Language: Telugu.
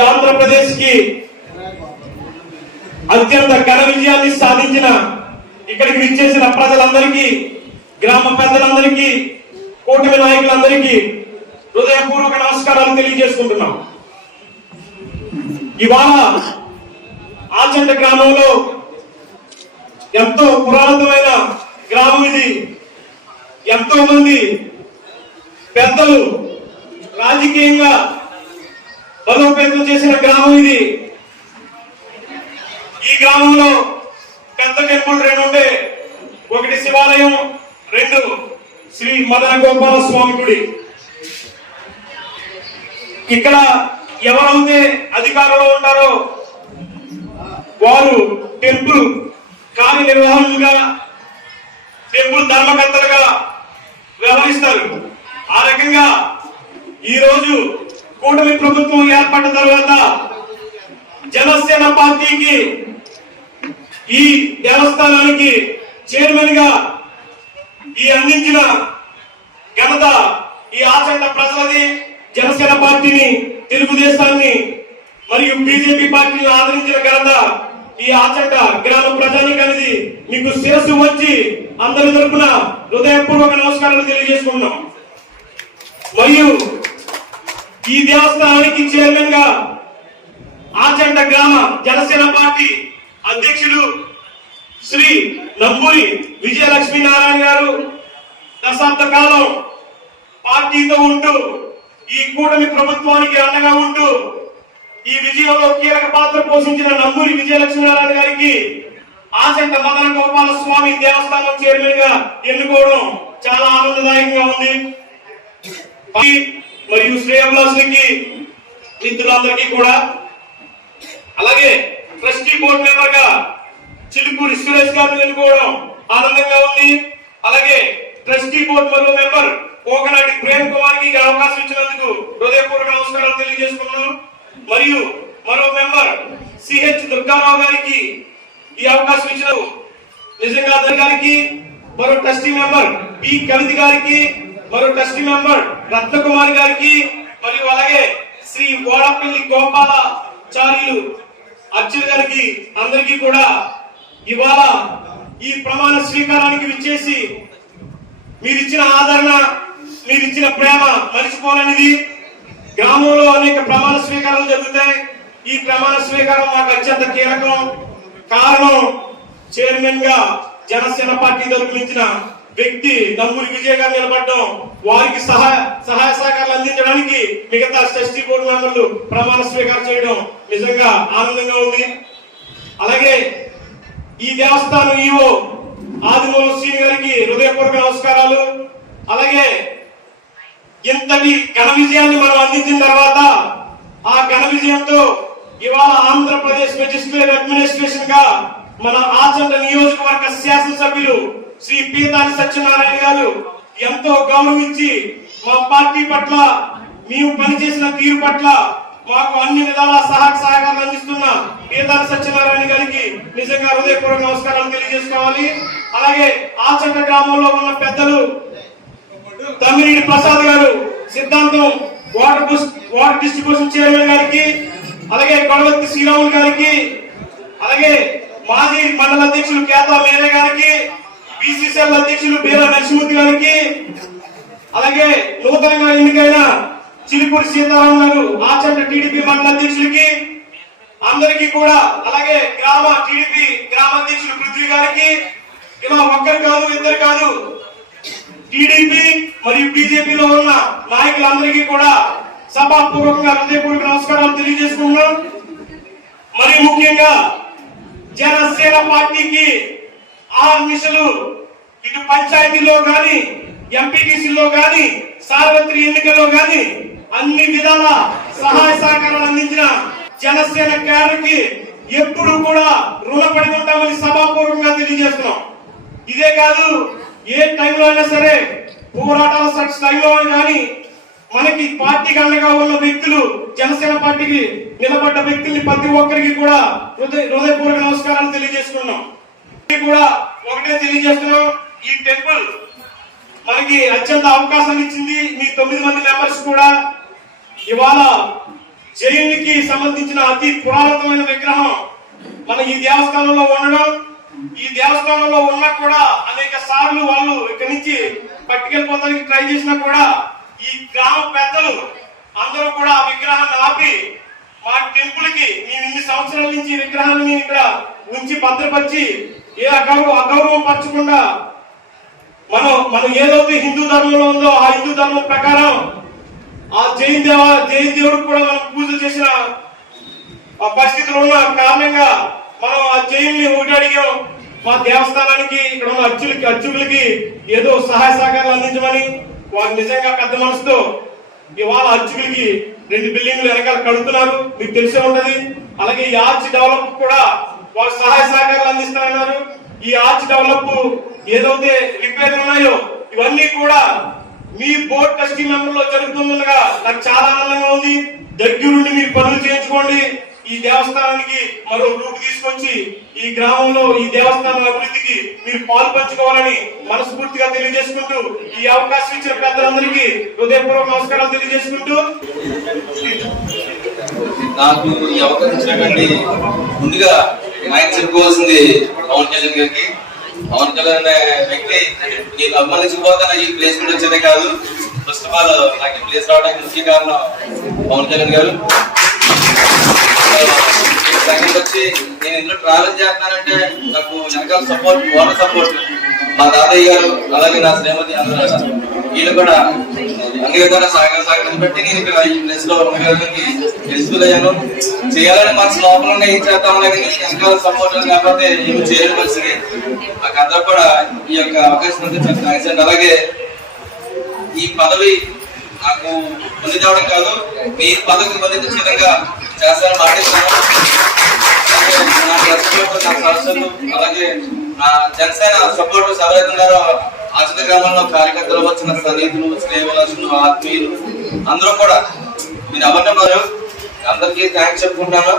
ఆంధ్రప్రదేశ్కి అత్యంత ఘన విజయాన్ని సాధించిన ఇక్కడికి విచ్చేసిన ప్రజలందరికీ గ్రామ పెద్దలందరికీ కూటమి నాయకులందరికీ హృదయపూర్వక నమస్కారాలు తెలియజేసుకుంటున్నాం. ఇవాళ ఆచంట గ్రామంలో ఎంతో పురాతనమైన గ్రామం ఇది. ఎంతో మంది పెద్దలు రాజకీయంగా బలోపేతం చేసిన గ్రామం ఇది. ఈ గ్రామంలో పెద్ద టెంపుల్ రెండు ఉండే. ఒకటి శివాలయం రెండు శ్రీ మదన గోపాల స్వామి గుడి. ఇక్కడ ఎవరైతే అధికారంలో ఉంటారో వారు టెంపుల్ కార్యనిర్వాహకులుగా టెంపుల్ ధర్మకర్తలుగా వ్యవహరిస్తారు. ఆ రకంగా ఈ రోజు కూటమి ప్రభుత్వం ఏర్పడిన తర్వాత జనసేన పార్టీకి ఈ దేవస్థానానికి చైర్మన్గా ఈ అందించిన ఘనత ఈ ఆచరణ ప్రజలది. జనసేన పార్టీని తెలుగుదేశాన్ని మరియు బీజేపీ పార్టీని ఆదరించిన ఘనత ఈ ఆచంట గ్రామ ప్రజానికి అనేది మీకు శిరస్సు వచ్చి అందరి తరపున హృదయపూర్వక నమస్కారాలు తెలియజేసుకున్నాం మరియు ఈ దేవస్థానానికి చైర్మన్గా ఆచంట గ్రామ జనసేన పార్టీ అధ్యక్షుడు శ్రీ నంబూరి విజయలక్ష్మీ నారాయణ గారు దశాబ్ద కాలం పార్టీతో ఉంటూ ఈ కూటమి ప్రభుత్వానికి అండగా ఉంటూ ఈ విజయంలో కీలక పాత్ర పోషించిన నంబూరి విజయలక్ష్మీనారాయణ గారికి ఆచంట మదన గోపాల స్వామి దేవస్థానం చైర్మన్గా ఎన్నుకోవడం చాలా ఆనందదాయకంగా ఉంది. మరియు శ్రేయభిలాషులకి మిత్రులందరికీ కూడా. అలాగే ట్రస్టీ బోర్డు మెంబర్గా చిలుకూరి సురేష్ గారిని ఎన్నుకోవడం ఆనందంగా ఉంది. అలాగే ట్రస్టీ బోర్డు మరో మెంబర్ కోకనాటి ప్రేమ్ కుమార్కి అవకాశం ఇచ్చినందుకు హృదయపూర్వక నమస్కారాలు తెలియజేసుకున్నాను మరియు మరో మెంబర్ సిహెచ్ దుర్గారావు గారికి ఈ అవకాశం ఇచ్చిన నిజంగా గారికి మరో ట్రస్టీ మెంబర్ పి కవిత గారికి మరో ట్రస్టీ మెంబర్ రత్నకుమారి గారికి మరియు అలాగే శ్రీ ఓడపల్లి గోపాలాచార్యులు అర్జున్ గారికి అందరికీ కూడా ఇవాళ ఈ ప్రమాణ స్వీకారానికి విచ్చేసి మీరిచ్చిన ఆదరణ మీరిచ్చిన ప్రేమ మరిచిపోలేనిది. గ్రామంలో అనేక ప్రమాణ స్వీకారాలు జరుగుతాయి. ఈ ప్రమాణ స్వీకారం మాకు అత్యంత కీలకం. కారణం చైర్మన్గా జనసేన పార్టీ తరపునించిన వ్యక్తి నంబూరి విజయ్ గారు నిలబడడం వారికి సహాయ సహాయ సహకారాలు అందించడానికి మిగతా ట్రస్టీ బోర్డు మెంబర్లు ప్రమాణ స్వీకారం చేయడం నిజంగా ఆనందంగా ఉంది. అలాగే ఈ దేవస్థానం ఈవో ఆదిమూలం శ్రీని గారికి హృదయపూర్వక నమస్కారాలు. అలాగే ఇంతటి ఘన విజయాన్ని మనం అందించిన తర్వాత ఆ ఘన విజయంతో ఇవాళ ఆంధ్రప్రదేశ్ మెజిస్ట్రేట్ అడ్మినిస్ట్రేషన్గా మన ఆచండ నియోజకవర్గ శాసనసభ్యులు శ్రీ పీతాని సత్యనారాయణ గారు ఎంతో గౌరవించి మా పార్టీ పట్ల మేము పనిచేసిన తీరు పట్ల మాకు అన్ని విధాల సహాయ సహకారాలు అందిస్తున్న పీతాని సత్యనారాయణ గారికి నిజంగా హృదయపూర్వక నమస్కారాలు తెలియజేసుకోవాలి. అలాగే ఆచంట గ్రామంలో ఉన్న పెద్దలు తమ్మినేని ప్రసాద్ గారు సిద్ధాంతం వాటర్ వాటర్ డిస్ట్రిబ్యూషన్ చైర్మన్ గారికి అలాగే గొడవత్తి శ్రీరాములు గారికి అలాగే మాజీ మండల అధ్యక్షులు కేతా మేరే గారికి బీసీసీఎల్ అధ్యక్షులు బీరా నరసింహూర్తి గారికి అలాగే నూతనంగా ఎన్నికైన చిలుకూరి సీతారాం గారు ఆచంట టీడీపీ మండల అధ్యక్షులకి అందరికీ కూడా అలాగే గ్రామ టీడీపీ గ్రామ అధ్యక్షులు పృథ్వీ గారికి ఇలా ఒక్కరు కాదు ఇద్దరు కాదు టీడీపీ మరియు బీజేపీలో ఉన్న నాయకులందరికీ కూడా సభాపూర్వకంగా హృదయపూర్వక నమస్కారాలు తెలియజేసుకుంటున్నాం. మరి ముఖ్యంగా జనసేన పార్టీకి ఆ మిషలు ఇటు పంచాయతీలో గాని ఎంపీటీసీలో గాని సార్వత్రిక ఎన్నికల్లో గాని అన్ని విధాల సహాయ సహకారాలు అందించిన జనసేన క్యాడర్కి ఎప్పుడు కూడా రుణపడి ఉంటామని సభాపూర్వకంగా తెలియజేస్తున్నాం. ఇదే కాదు ఏ టైంలో అయినా సరే పోరాటాల సక్స్ టైంలో కానీ మనకి పార్టీకి అండగా ఉన్న వ్యక్తులు జనసేన పార్టీకి నిలబడ్డ వ్యక్తుల్ని ప్రతి ఒక్కరికి కూడా హృదయ హృదయపూర్వక నమస్కారాలు తెలియజేస్తున్నాం కూడా ఒకటే తెలియజేస్తున్నాం ఈ టెంపుల్ మనకి అత్యంత అవకాశం ఇచ్చింది మీ తొమ్మిది మంది మెంబర్స్ కూడా. ఇవాళ జైలుకి సంబంధించిన అతి పురాతనమైన విగ్రహం మన ఈ దేవస్థానంలో ఉండడం. ఈ దేవస్థానంలో ఉన్నా కూడా అనేక సార్లు వాళ్ళు ఇక్కడి నుంచి పట్టుకెళ్ళిపోతానికి ట్రై చేసినా కూడా ఈ గ్రామ పెద్దలు అందరూ కూడా ఆ విగ్రహాన్ని ఆపి మా టెంపుల్కి మేము ఇన్ని సంవత్సరాల నుంచి విగ్రహాన్ని మేము ఇక్కడ ఉంచి భద్రపరిచి ఏ అగౌరవం అగౌరవం పరచకుండా మనం మనం ఏదైతే హిందూ ధర్మంలో ఉందో ఆ హిందూ ధర్మం ప్రకారం ఆ జైన్ దేవ జైన్ దేవుడికి కూడా మనం పూజలు చేసిన ఆ పరిస్థితులు ఉన్న కారణంగా మనం ఆ జైన్ని ఒకటి అడిగాం. మా దేవస్థానానికి ఇక్కడ ఉన్న అర్చులకి అర్చుకులకి ఏదో సహాయ సహకారాలు అందించమని వారు నిజంగా పెద్ద మనసుతో ఇవాళ అర్చుకులకి రెండు బిల్డింగ్లు వెనకాల కడుతున్నారు. మీకు తెలిసే ఉంటది. అలాగే ఈ ఆర్చ్ డెవలప్ కూడా వాళ్ళు సహాయ సహకారాలు అందిస్తారన్నారు ఈ ఆర్చ్ డెవలప్ ఏదైతే రిపేర్లు ఉన్నాయో ఇవన్నీ కూడా మీ బోర్డ్ ట్రస్టీ మెంబర్లో జరుగుతుండగా నాకు చాలా ఆనందంగా ఉంది. దగ్గరుండి మీరు పనులు చేయించుకోండి. ఈ దేవస్థానానికి మరో రూపు తీసుకొచ్చి ఈ గ్రామంలో ఈ దేవస్థానం అభివృద్ధికి మీరు పాలు పంచుకోవాలని మనస్ఫూర్తిగా తెలియజేసుకుంటూ ఈ అవకాశం ఇచ్చిన పెద్దలందరికీ హృదయపూర్వక నమస్కారాలు తెలియజేసుకుంటూ. నాకు ఈ అవకాశం ఇచ్చినటువంటి ముందుగా ఆయన చెప్పుకోవాల్సింది పవన్ కళ్యాణ్ గారికి. పవన్ కళ్యాణ్ అనే వ్యక్తి నేను అభిమానించకపోతే ఈ ప్లేస్ కూడా వచ్చేదే కాదు. ఫస్ట్ ఆఫ్ ఆల్ నాకు ఈ ప్లేస్ రావడానికి ముఖ్య కారణం పవన్ కళ్యాణ్ గారు. సెకండ్ వచ్చి నేను ఇందులో ట్రావెల్ చేస్తున్నానంటే నాకు వెనకాల సపోర్ట్ ఓనర్ సపోర్ట్ మా తాతయ్య గారు అలాగే నా శ్రీమతి అందరూ వీళ్ళు కూడా అంగీకార బట్టి నేను ఇక్కడ ఈ ప్లేస్లో ఎలిజిబుల్ అయ్యాను. చేయాలని మనసు లోపల ఉన్న ఏం చేద్దాం వెనకాల సపోర్ట్ కాకపోతే ఏమి నాకు అందరూ కూడా ఈ యొక్క అవకాశం ఉంది చాలా థ్యాంక్స్ అలాగే ఈ పదవి నాకు పొంది తేవడం కాదు మీ పదవికి పొందించే విధంగా చేస్తానని మాట్లాడుతున్నాను అలాగే నా ప్రజలకు, అలాగే నా జనసేన సపోర్టర్స్ ఎవరైతే ఉన్నారో ఆచిత గ్రామంలో కార్యకర్తలు వచ్చిన సన్నిహితులు స్నేహితులు ఆత్మీయులు అందరూ కూడా మీరు ఎవరినన్నారు అందరికీ థ్యాంక్స్ చెప్పుకుంటాను.